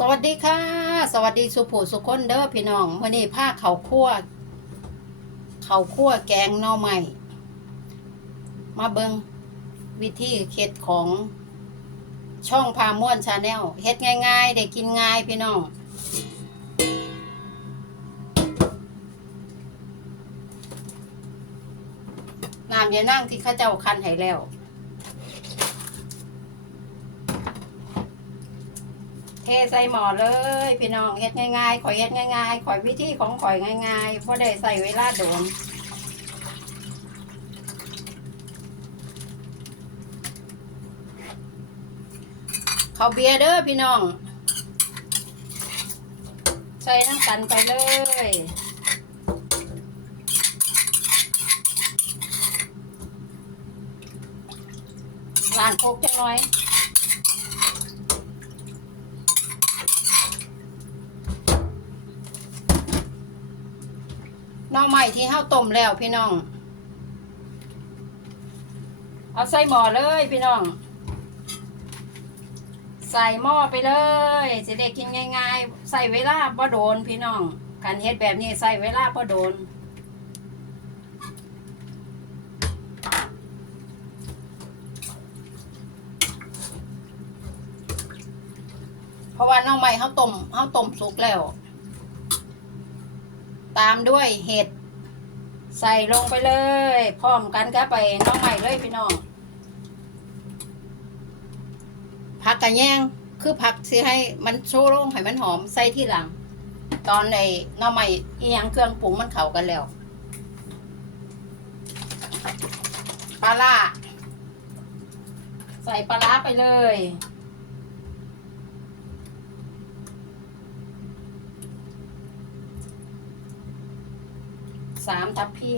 สวัสดีค่ะ สวัสดีสุผู้สุคนเด้อพี่น้องวันนี้ผ้าเขาคั่วเขาคั่วแกงหน่อไม้มาเบิงวิธีเฮ็ดของช่องพาม่วนชาแนลเฮ็ดง่ายๆ ได้กินง่ายพี่น้องน้ำยานั่งที่ข้าเจ้าคันให้แล้ว เทใส่หม้อเลยพี่น้องเฮ็ดง่ายๆข่อยเฮ็ดง่ายๆข่อยวิธีของข่อยง่ายๆเพราะได้ใส่เวลาโดนเขาวเบียร์เด้อพี่น้องใส่น้ำกันไปเลยล้างโคกจังหน่อย น่อไม้ที่เฮาต้มแล้วพี่น้อง เอาใส่หม้อเลยพี่น้อง ใส่หม้อไปเลยสิได้กินง่ายๆ ใส่เวลาบ่โดนพี่น้องการเฮ็ดแบบนี้ใส่เวลาบ่โดนเพราะว่าน่องไม้เฮาต้มเฮาต้มสุกแล้ว ตามด้วยเห็ด ใส่ลงไปเลย พร้อมกันก็ไปน้องใหม่เลยพี่น้องผักกระแยงคือผักสิให้มันโชว์ลงให้มันหอมใส่ที่หลัง ตอนในน้องใหม่เอียงเครื่องปรุงมันเข้ากันแล้วปลาล่าใส่ปลาร้าไปเลย สามทับพี่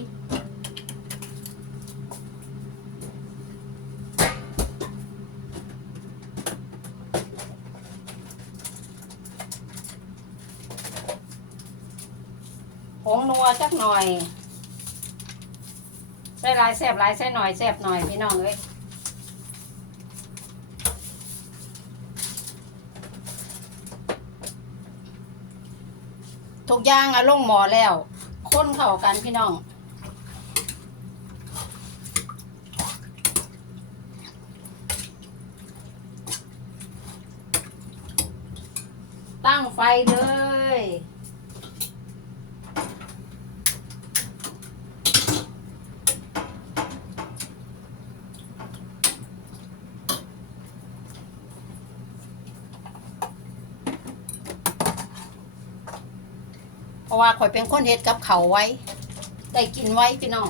ผงนัวจักหน่อย ใส่ลายแซบลายใส่หน่อยแซบหน่อยพี่น้องเอ้ยทุกอย่างอะลงหมอแล้ว คนเข้ากันพี่น้องตั้งไฟเลย เพราะว่าข่อยเป็นคนเฮ็ดกับเขาวไว้ได้กินไว้พี่น้อง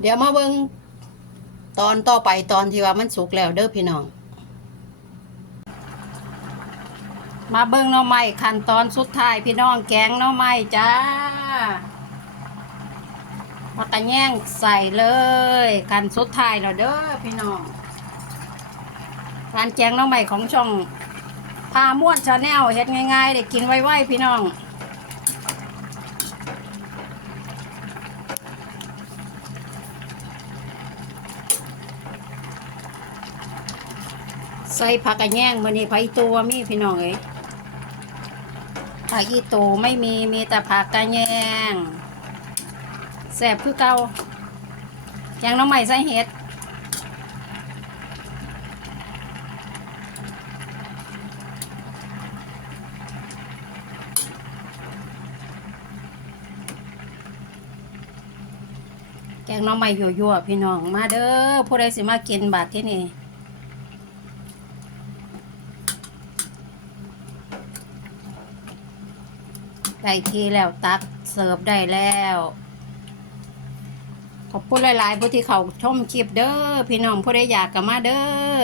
เดี๋ยวมาเบิงตอนต่อไปตอนที่ว่ามันสุกแล้วเด้อพี่น้อง มาเบิงน่อไม้ขั้นตอนสุดท้ายพี่น้องแกงน่อไม้จ้าพักระแยงใส่เลยขั้นสุดท้ายแล้วเด้อพี่น้องการแกงน่อไม้ของช่องพาม่วนชาแนลเฮ็ดง่ายๆได้กินไวๆพี่น้อง ใส่ผักกระแยงมันนี่ผักอีตัวมีพี่น้องเอ้ยผักอีตูไม่มีมีแต่ผักกระแยงแสบคือเก่าแกงน้องใหม่ใส่เห็ดแกงน้องใหม่ยั่วๆพี่น้องมาเด้อผู้ใดสิมากินบาทที่นี่ ได้ทีแล้วตักเสิร์ฟได้แล้ว ขอบคุณหลายๆผู้ที่เขาชมคลิปเด้อพี่น้องผู้ใดอยากก็มาเด้อ